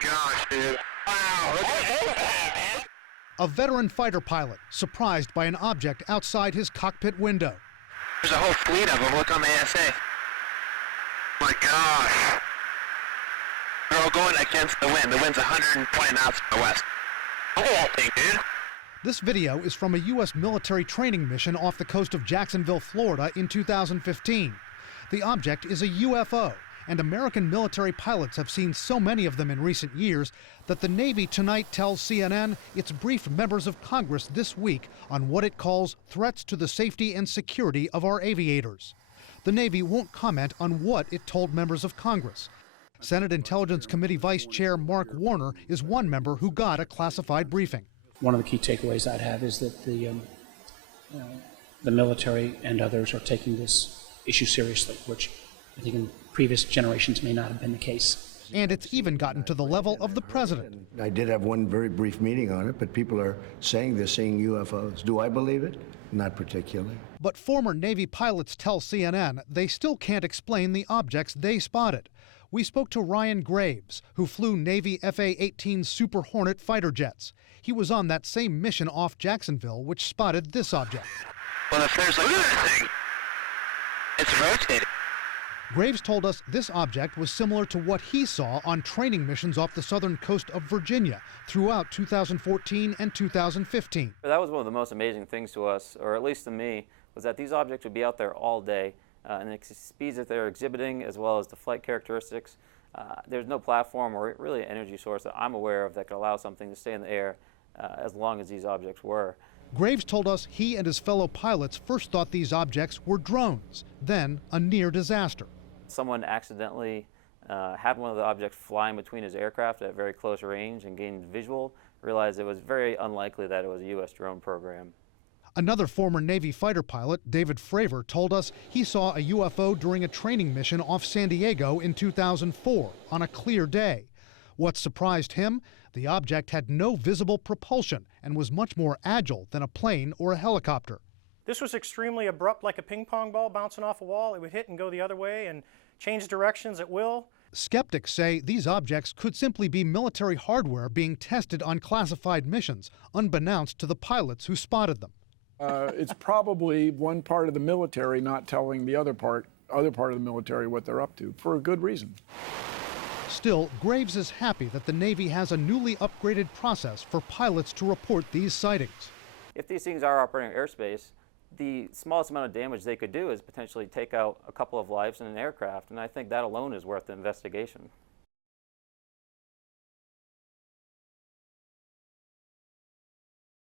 gosh, dude. Wow, look at that, man. A veteran fighter pilot surprised by an object outside his cockpit window. There's a whole fleet of them. Look on the ASA. My gosh. They're all going against the wind. The wind's 120 knots to the west. Look at that thing, dude. This video is from a U.S. military training mission off the coast of Jacksonville, Florida in 2015. The object is a UFO, and American military pilots have seen so many of them in recent years that the Navy tonight tells CNN it's briefed members of Congress this week on what it calls threats to the safety and security of our aviators. The Navy won't comment on what it told members of Congress. Senate Intelligence Committee Vice Chair Mark Warner is one member who got a classified briefing. One of the key takeaways I'd have is that the military and others are taking this issue seriously, which I think in previous generations may not have been the case. And it's even gotten to the level of the president. I did have one very brief meeting on it, but people are saying they're seeing UFOs. Do I believe it? Not particularly. But former Navy pilots tell CNN they still can't explain the objects they spotted. We spoke to Ryan Graves, who flew Navy FA-18 Super Hornet fighter jets. He was on that same mission off Jacksonville, which spotted this object. Well, if there's like that thing, it's rotating. Graves told us this object was similar to what he saw on training missions off the southern coast of Virginia throughout 2014 and 2015. That was one of the most amazing things to us, or at least to me, was that these objects would be out there all day, and the speeds that they're exhibiting, as well as the flight characteristics. There's no platform or really an energy source that I'm aware of that could allow something to stay in the air as long as these objects were. Graves told us he and his fellow pilots first thought these objects were drones, then a near disaster. Someone accidentally had one of the objects flying between his aircraft at very close range and gained visual, realized it was very unlikely that it was a U.S. drone program. Another former Navy fighter pilot, David Fravor, told us he saw a UFO during a training mission off San Diego in 2004 on a clear day. What surprised him? The object had no visible propulsion and was much more agile than a plane or a helicopter. This was extremely abrupt, like a ping pong ball bouncing off a wall. It would hit and go the other way and change directions at will. Skeptics say these objects could simply be military hardware being tested on classified missions, unbeknownst to the pilots who spotted them. It's probably one part of the military not telling the other part of the military what they're up to, for a good reason. Still, Graves is happy that the Navy has a newly upgraded process for pilots to report these sightings. If these things are operating in airspace, the smallest amount of damage they could do is potentially take out a couple of lives in an aircraft, and I think that alone is worth the investigation.